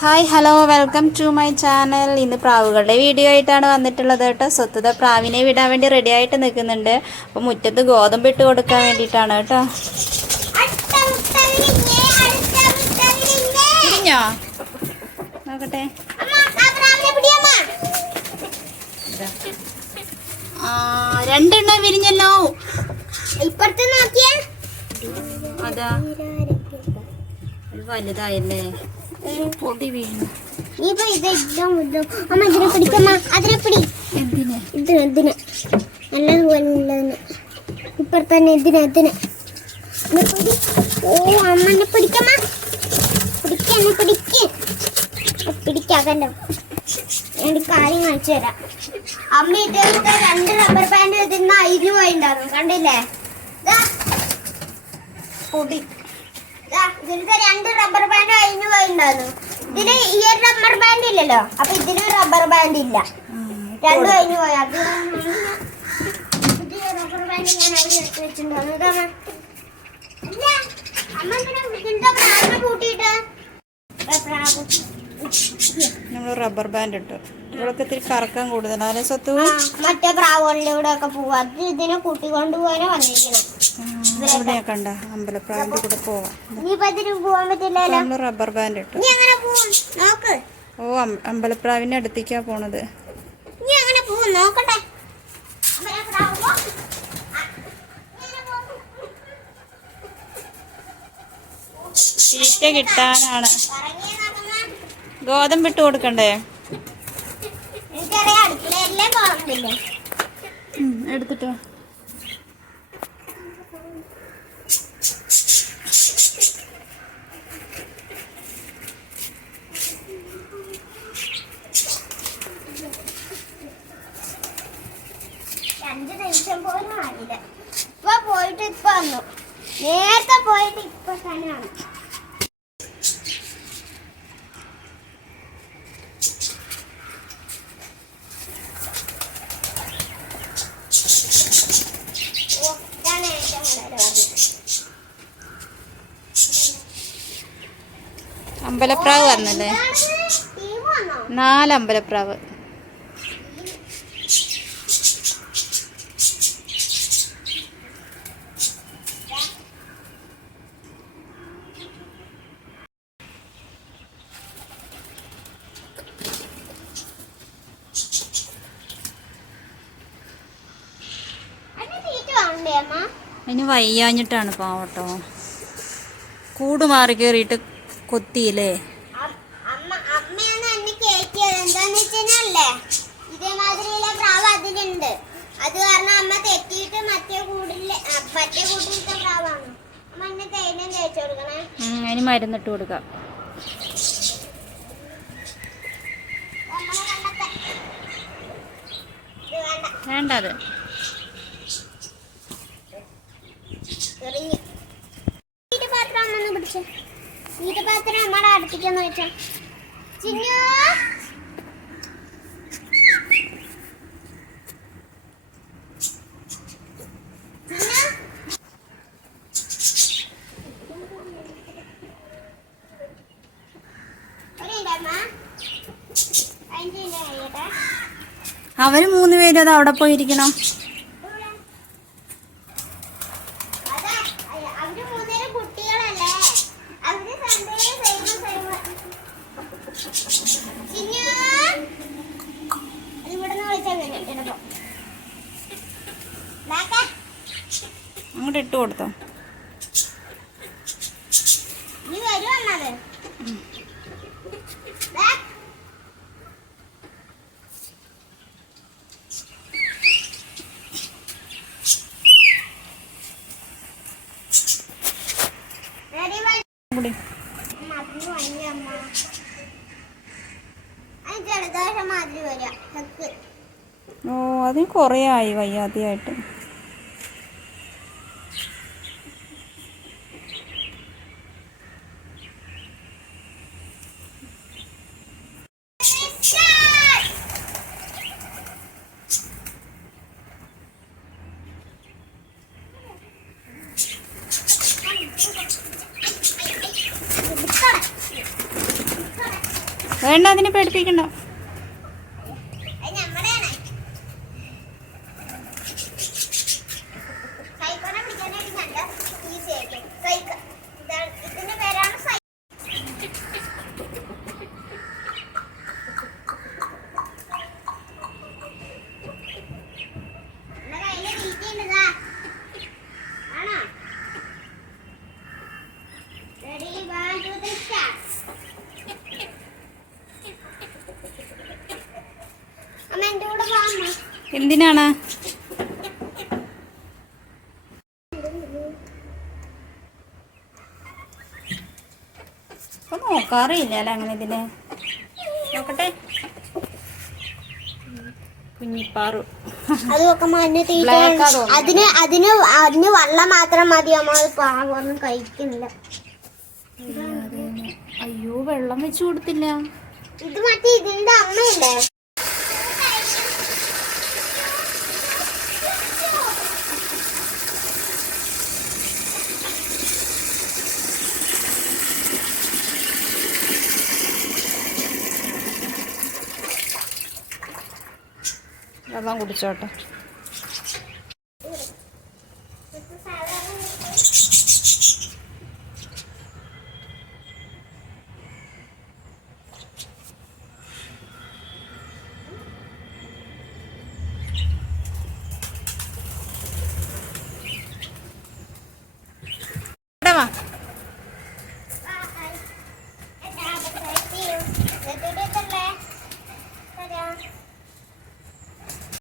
Hi hello welcome to my channel ഇന്ന് പ്രാവുകളുടെ video ആയിട്ടാണ് വന്നിട്ടുള്ളത് കേട്ടോ. സ്വത്തത പ്രാവിനെ വിടാൻ വേണ്ടി റെഡി ആയിട്ട് നിൽക്കുന്നുണ്ട്. അപ്പോൾ മുറ്റത്ത് ഗോതമ്പ് ഇട്ട് കൊടുക്കാൻ വേണ്ടിയിട്ടാണ് കേട്ടോ. നോക്കട്ടെ. രണ്ടെണ്ണം വിരിഞ്ഞല്ലോ. ഇപ്പുറത്ത് നോക്കിയേ. അതാ. വലുതായല്ലേ? പൊടി വീണു. നീ ഇപ്പൊ ഇത് ഇതും ഇതും അമ്മ ഇതിനെ പിടിക്കമ്മ അതിനെ പിടി. എന്തിനെ? ഇത് എന്തിനെ? നല്ലതുപോലെ ഉള്ളതിന് ഇപ്പുറത്തന്നെ ഇതിനെ ഇതിന്. ഓ അമ്മനെ പിടിക്കമ്മ പിടിക്കന്നെ പിടിക്ക് പിടിക്കാകല്ലോ ഞാൻ കാര്യം കാണിച്ചു തരാം. അമ്മ ഇതേപോലത്തെ രണ്ട് റബ്ബർ ബാൻഡ് ഇതിന്ന് അയിന് പോയിണ്ടായിരുന്നു കണ്ടില്ലേ? ദാ, പൊടി. രണ്ട് റബ്ബർ ബാൻഡ് അഴിഞ്ഞു പോയിണ്ടായിരുന്നു ഇതിന് ഈ റബ്ബർ ബാൻഡ് ഇല്ലല്ലോ അപ്പൊ ഇതിന് റബ്ബർ ബാൻഡ് ഇല്ല. രണ്ടും അഴിഞ്ഞു പോയി. അത് റബ്ബർ ബാൻഡ് ഞാൻ അവിടെ എടുത്ത് വെച്ചിട്ടുണ്ടായിരുന്നു അമ്മ. പ്രാവിനെ കൂട്ടിയിട്ട്. പ്രാവ്. നമ്മൾ റബ്ബർ ബാൻഡ് ഇട്ടു. ഇവളൊക്കെ ഇത്തിരി കറക്കം കൂടുതലാണ് സത്തു മറ്റേ പ്രാവുകളിലൂടെ ഒക്കെ പോവാ. ഇതിനെ കൂട്ടിക്കൊണ്ട് പോകാനാ വന്നിരിക്കണം ഇവിടെ കണ്ട. അമ്പലപ്രാവിന്റെ കൂടെ പോവാം. നമ്മൾ റബ്ബർ ബാൻഡ് ഇട്ടു. ഓ അമ്പലപ്രാവിന്റെ അടുത്തേക്കാ പോണത്. തീറ്റ കിട്ടാനാണ്. ഗോതമ്പ് ഇട്ട് കൊടുക്കണ്ടേ? എടുത്തിട്ട് അടുക്കളയിലെ പോകണമെന്നില്ല എടുത്തിട്ടോ അഞ്ച് നിമിഷം പോലും ആയില്ല. ഇപ്പൊ പോയിട്ട് ഇപ്പൊ വന്നു. നേരത്തെ പോയിട്ട് ഇപ്പൊ തന്നെയാണ്. അമ്പലപ്രാവ് വന്നല്ലേ? നാല് അമ്പലപ്രാവ് അതിന് വയ്യാഞ്ഞിട്ടാണ് പാവട്ടോ. കൂട് മാറി കയറിയിട്ട് കൊത്തിയില്ലേ? ഇതേമാതിരിയുള്ള പ്രാവ് അതിലുണ്ട്. അത് കാരണം അമ്മ തെറ്റിയിട്ട് മറ്റേ കൂടിൽ ആ, മറ്റേ കൂട്ടിലത്തെ പ്രാവാണ്. അമ്മ എന്നെ തേനം തേച്ചു കൊടുക്കണേ. ഉം, അതിന് മരുന്നിട്ട് കൊടുക്കാം. വേണ്ടത്. പാത്രം പിടിച്ചേ? പാത്രം അമ്മയുടെ അടുത്തേക്കൊന്ന് വെച്ചോ. ചിന്നു? അവർ മൂന്ന് പേരും അത് അവിടെ പോയിരിക്കണം അതാ, അയ്യ, അവർ മൂന്നേരം കുട്ടികളല്ലേ അവർ സൺഡേ സൈമ സൈമ ചിന്നു അത് ഇവിടുന്ന് വിളിച്ചാൽ വരും ചിലപ്പോ ഇതാക്കെ. അങ്ങോട്ട് ഇട്ട് കൊടുത്തോ നീ വരും വന്നത് റെഡി ബൈ കൂടി മറന്നു പോയി അമ്മ. അത് ജലദോഷം മാതിരി ഇട്ട് കൊടുത്തോ. ഓ അതിന് കുറേ ആയി വയ്യാതെയായിട്ട് വേണ്ട അതിനെ പേടിപ്പിക്കണ്ട എന്തിനാണ്? ഇപ്പൊ നോക്കാറില്ല അല്ലേ അങ്ങനെ ഇതിനെ? നോക്കട്ടെ. കുഞ്ഞിപ്പാറു. അത് നോക്കുമ്പോ അതിന്. അതിന് അതിന് വെള്ളം മാത്രം മതി അത് പാവൊന്നും കഴിക്കുന്നില്ല. അയ്യോ വെള്ളം വെച്ച് കൊടുത്തില്ല. ഇത് മറ്റേ ഇതിന്റെ അമ്മയല്ലേ? വെള്ളം കുടിച്ചോട്ടെ.